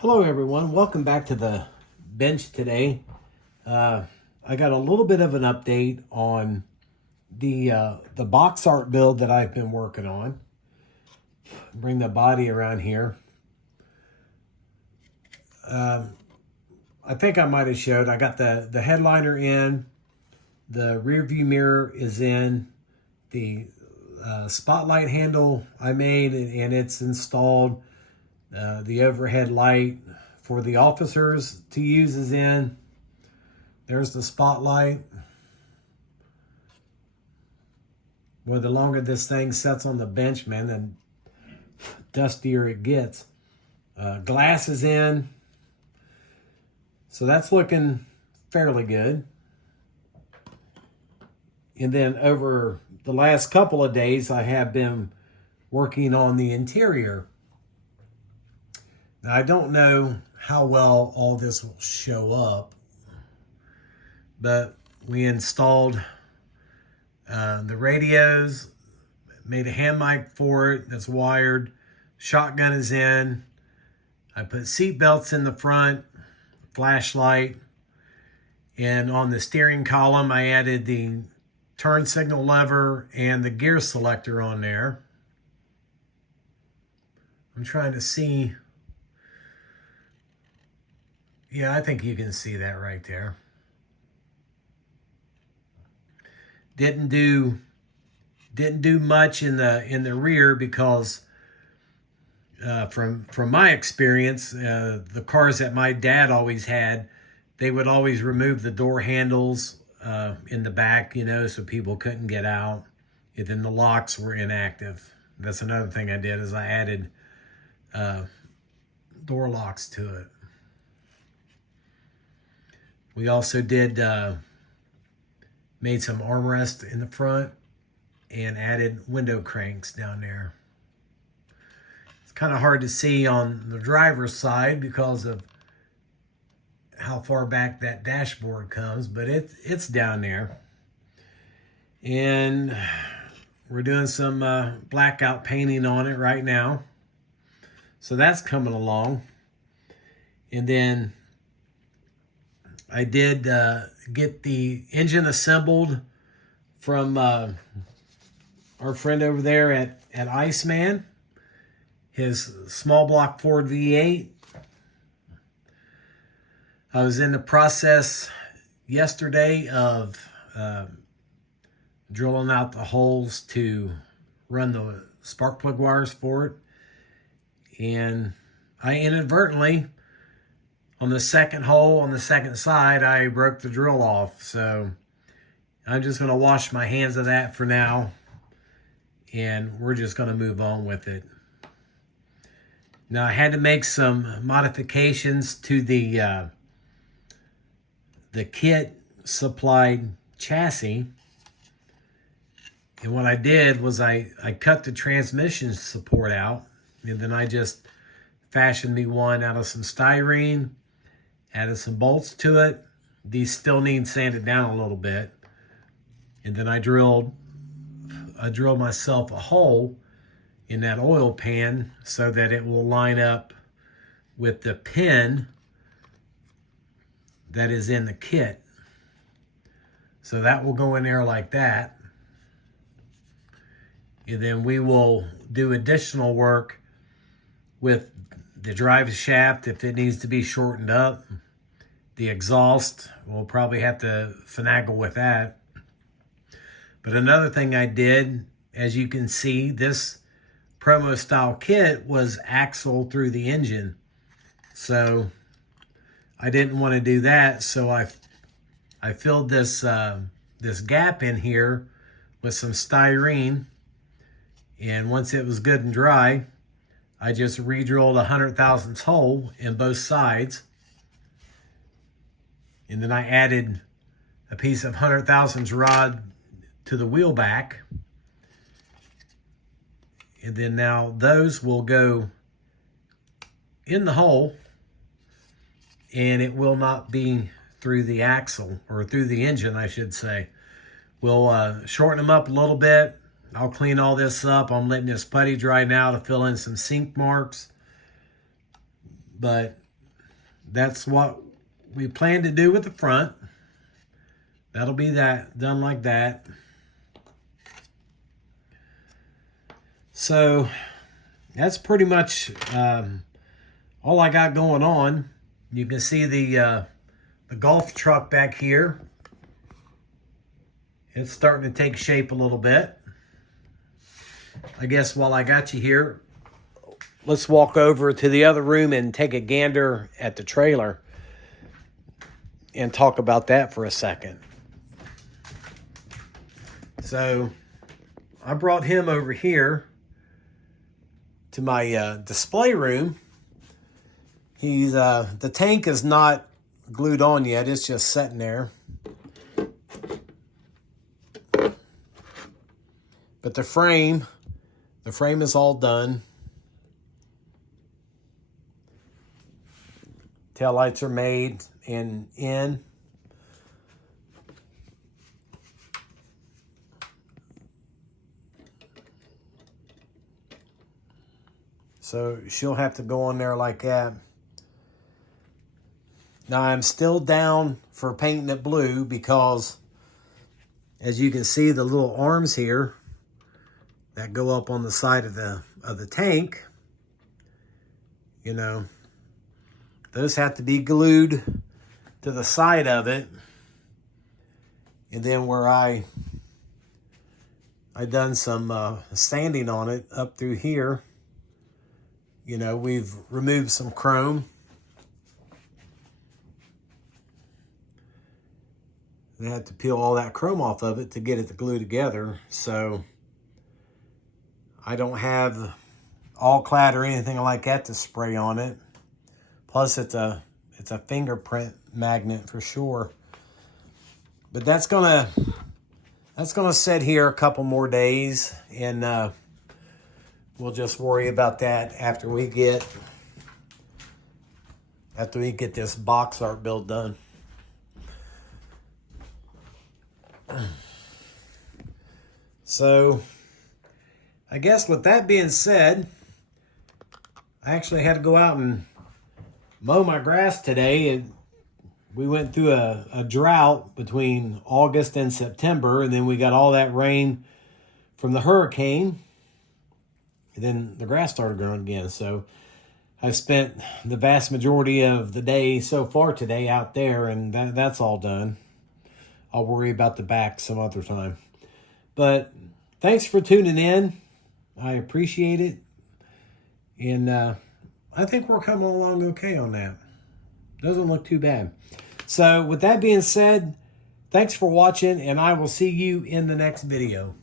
Hello everyone, welcome back to the bench today. I got a little bit of an update on the box art build that I've been working on. Bring the body around here. I think I might have showed, I got the headliner in, the rear view mirror is in, the spotlight handle I made and it's installed. The overhead light for the officers to use is in. There's the spotlight. Well, the longer this thing sits on the bench, man, the dustier it gets. Glass is in. So that's looking fairly good. And then over the last couple of days, I have been working on the interior. Now, I don't know how well all this will show up, but we installed the radios, made a hand mic for it that's wired, shotgun is in, I put seat belts in the front, flashlight, and on the steering column I added the turn signal lever and the gear selector on there. I'm trying to see. Yeah, I think you can see that right there. Didn't do much in the rear because from my experience, the cars that my dad always had, they would always remove the door handles in the back, so people couldn't get out. And then the locks were inactive. That's another thing I did is I added door locks to it. We also made some armrest in the front and added window cranks down there. It's kind of hard to see on the driver's side because of how far back that dashboard comes, but it's down there. And we're doing some blackout painting on it right now. So that's coming along. And then I did get the engine assembled from our friend over there at Iceman, his small block Ford V8. I was in the process yesterday of drilling out the holes to run the spark plug wires for it. And I inadvertently, on the second hole on the second side, I broke the drill off. So I'm just going to wash my hands of that for now. And we're just going to move on with it. Now I had to make some modifications to the kit supplied chassis. And what I did was I cut the transmission support out. And then I just fashioned me one out of some styrene. Added some bolts to it. These still need sanded down a little bit. And then I drilled myself a hole in that oil pan so that it will line up with the pin that is in the kit. So that will go in there like that. And then we will do additional work with the drive shaft if it needs to be shortened up. The exhaust, we'll probably have to finagle with that. But another thing I did, as you can see, this promo style kit was axle through the engine. So I didn't want to do that. So I filled this gap in here with some styrene. And once it was good and dry, I just re-drilled a 100 thousandths hole in both sides. And then I added a piece of 100 thousandths rod to the wheel back. And then now those will go in the hole and it will not be through the axle or through the engine, I should say. We'll shorten them up a little bit. I'll clean all this up. I'm letting this putty dry now to fill in some sink marks. But that's what we plan to do with the front. That'll be that done like that. So that's pretty much all I got going on. You can see the golf truck back here. It's starting to take shape a little bit. I guess while I got you here, let's walk over to the other room and take a gander at the trailer and talk about that for a second. So I brought him over here to my display room. He's the tank is not glued on yet. It's just sitting there. But the frame is all done. Taillights are made and in. So she'll have to go on there like that. Now I'm still down for painting it blue because, as you can see, the little arms here that go up on the side of the tank, you know, those have to be glued to the side of it. And then where I done some sanding on it up through here, you know, we've removed some chrome. They had to peel all that chrome off of it to get it to glue together. So I don't have all clad or anything like that to spray on it. Plus it's a fingerprint magnet for sure. But that's gonna sit here a couple more days, and we'll just worry about that after we get this box art build done. So I guess with that being said, I actually had to go out and mow my grass today, and we went through a drought between August and September, and then we got all that rain from the hurricane, and then the grass started growing again. So I spent the vast majority of the day so far today out there, and that's all done. I'll worry about the back some other time. But thanks for tuning in. I appreciate it. And I think we're coming along okay on that. Doesn't look too bad. So with that being said, thanks for watching, and I will see you in the next video.